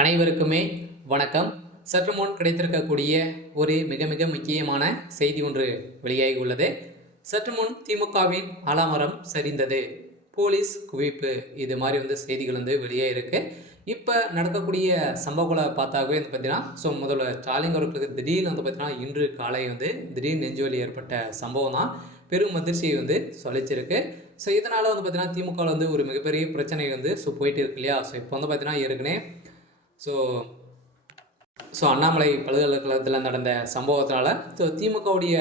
அனைவருக்குமே வணக்கம். சற்று முன் கிடைத்திருக்கக்கூடிய ஒரு மிக மிக முக்கியமான செய்தி ஒன்று வெளியாகி உள்ளது. சற்று முன் திமுகவின் ஆலமரம் சரிந்தது, போலீஸ் குவிப்பு, இது மாதிரி செய்திகள் வெளியே இருக்கு. இப்போ நடக்கக்கூடிய சம்பவங்களை பார்த்தாவே பார்த்தீங்கன்னா, முதல்வர் ஸ்டாலின் அவர்களுக்கு திடீர்னு பார்த்தீங்கன்னா இன்று காலை திடீர் நெஞ்சுவலி ஏற்பட்ட சம்பவம் தான் பெரும் அதிர்ச்சியை சொல்லிச்சிருக்கு. இதனால் பார்த்தீங்கன்னா திமுக ஒரு மிகப்பெரிய பிரச்சனை போயிட்டு இருக்கு இல்லையா. இப்போ பார்த்தீங்கன்னா ஏற்கனவே ஸோ அண்ணாமலை பல்கலைக்கழகத்தில் நடந்த சம்பவத்தினால திமுகவுடைய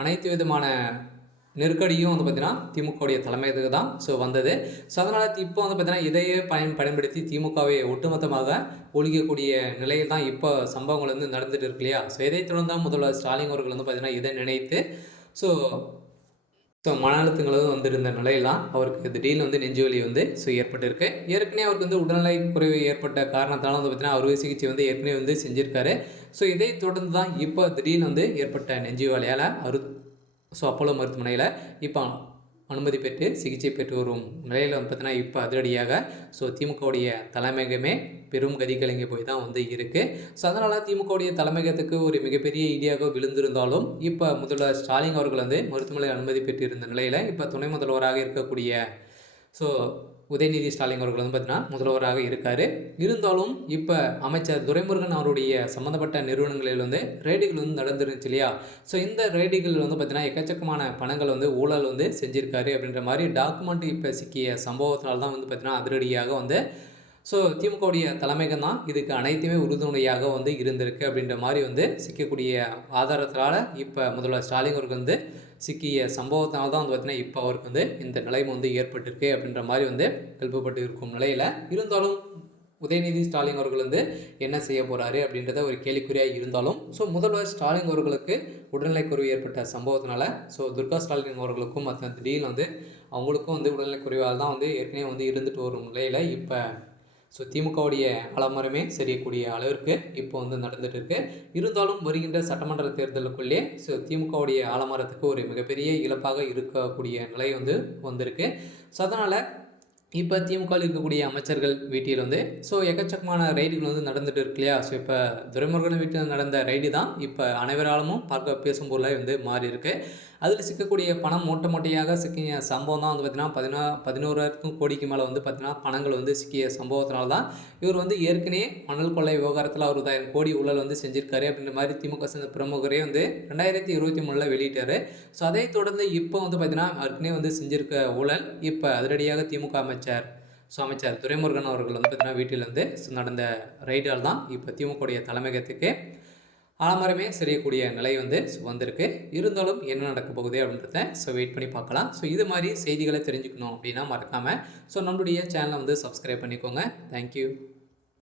அனைத்து விதமான நெருக்கடியும் பார்த்தீங்கன்னா திமுகவுடைய தலைமையத்துக்கு தான் வந்தது. அதனால் இப்போ பார்த்தீங்கன்னா இதையே பயன்படுத்தி திமுகவை ஒட்டுமொத்தமாக ஒழிக்கக்கூடிய நிலையில் தான் இப்போ சம்பவங்கள் நடந்துட்டு இருக்கு இல்லையா. இதைத் தொடர்ந்து தான் முதல்வர் ஸ்டாலின் அவர்கள் பார்த்தீங்கன்னா இதை நினைத்து மன அழுத்தங்களும் வந்திருந்த நிலையெல்லாம் அவருக்கு திடீர்னு நெஞ்சுவலி ஏற்பட்டிருக்கு. ஏற்கனவே அவருக்கு உடல்நிலை குறைவு ஏற்பட்ட காரணத்தால் பார்த்தீங்கன்னா அறுவை சிகிச்சை ஏற்கனவே செஞ்சுருக்காரு. இதை தொடர்ந்து தான் இப்போ திடீர்னு ஏற்பட்ட நெஞ்சுவலியால் அப்போலோ மருத்துவமனையில் இப்போ அனுமதி பெற்று சிகிச்சை பெற்று வரும் நிலையில் பார்த்தீங்கன்னா இப்போ அதிரடியாக திமுகவுடைய தலைமையகமே பெரும் கதிகலங்கி போய் தான் இருக்குது. அதனால் திமுகவுடைய தலைமையகத்துக்கு ஒரு மிகப்பெரிய இடியாக விழுந்திருந்தாலும் இப்போ முதல்வர் ஸ்டாலின் அவர்கள் மருத்துவமனையில் அனுமதி பெற்றிருந்த நிலையில் இப்போ துணை முதல்வராக இருக்கக்கூடிய உதயநிதி ஸ்டாலின் அவர்கள் பார்த்தீங்கன்னா முதல்வராக இருக்கார். இருந்தாலும் இப்போ அமைச்சர் துரைமுருகன் அவருடைய சம்மந்தப்பட்ட நிறுவனங்களில் ரெய்டுகள் நடந்துருந்துச்சு இல்லையா. இந்த ரெய்டுகள் பார்த்தீங்கன்னா எக்கச்சக்கமான பணங்கள் ஊழல் செஞ்சுருக்காரு அப்படின்ற மாதிரி டாக்குமெண்ட் இப்போ சிக்கிய சம்பவத்தினால தான் பார்த்தீங்கன்னா அதிரடியாக திமுகவுடைய தலைமைகள் தான் இதுக்கு அனைத்துமே உறுதுணையாக இருந்திருக்கு அப்படின்ற மாதிரி சிக்கக்கூடிய ஆதாரத்தினால இப்போ முதல்வர் ஸ்டாலின் அவருக்கு சிக்கிய சம்பவத்தினால தான் பார்த்தீங்கன்னா இப்போ அவருக்கு இந்த நிலைமை ஏற்பட்டிருக்கு அப்படின்ற மாதிரி எழுப்பப்பட்டு இருக்கும் நிலையில் இருந்தாலும் உதயநிதி ஸ்டாலின் அவர்கள் என்ன செய்ய போகிறாரு அப்படின்றத ஒரு கேள்விக்குறியாக இருந்தாலும் முதல்வர் ஸ்டாலின் அவர்களுக்கு உடல்நிலைக்குறைவு ஏற்பட்ட சம்பவத்தினால துர்கா ஸ்டாலின் அவர்களுக்கும் மற்ற திடீர்னு அவங்களுக்கும் உடல்நிலைக்குறைவால் தான் ஏற்கனவே இருந்துட்டு வரும் நிலையில் இப்போ திமுகவுடைய ஆலமரமே சரியக்கூடிய அளவிற்கு இப்போ நடந்துட்டு இருக்கு. இருந்தாலும் வருகின்ற சட்டமன்ற தேர்தலுக்குள்ளே திமுகவுடைய ஆலமரத்துக்கு ஒரு மிகப்பெரிய இழப்பாக இருக்கக்கூடிய நிலை வந்திருக்கு. அதனால் இப்போ திமுகவில் இருக்கக்கூடிய அமைச்சர்கள் வீட்டில் எக்கச்சக்கமான ரைடுகள் நடந்துட்டு இருக்கு இல்லையா. இப்போ துரைமுருகன் வீட்டில் நடந்த ரைடு தான் இப்போ அனைவராலும் பார்க்க பேசும் பொருளாக மாறி இருக்கு. அதில் சிக்கக்கூடிய பணம் மூட்டையாக சிக்கிய சம்பவம் தான் பார்த்தீங்கன்னா 11,000 கோடிக்கு மேலே பார்த்தீங்கன்னா பணங்கள் சிக்கிய சம்பவத்தினால தான் இவர் ஏற்கனவே மணல் கொள்ளை விவகாரத்தில் 60,000 கோடி ஊழல் செஞ்சிருக்காரு அப்படின்ற மாதிரி திமுக சேர்ந்த பிரமுகரே 2023 வெளியிட்டார். அதை தொடர்ந்து இப்போ பார்த்தீங்கன்னா ஏற்கனவே செஞ்சிருக்க ஊழல் இப்போ அதிரடியாக திமுக அமைச்சர் துரைமுருகன் அவர்கள் பார்த்தீங்கன்னா வீட்டிலிருந்து நடந்த ரைடால் தான் இப்போ திமுகவுடைய தலைமையகத்துக்கு ஆலமரமே சரியக்கூடிய நிலை வந்திருக்கு. இருந்தாலும் என்ன நடக்க போகுது அப்படின்றத வெயிட் பண்ணி பார்க்கலாம். இது மாதிரி செய்திகளை தெரிஞ்சுக்கணும் அப்படின்னா மறக்காமல் நம்மளுடைய சேனலை சப்ஸ்கிரைப் பண்ணிக்கோங்க. தேங்க்யூ.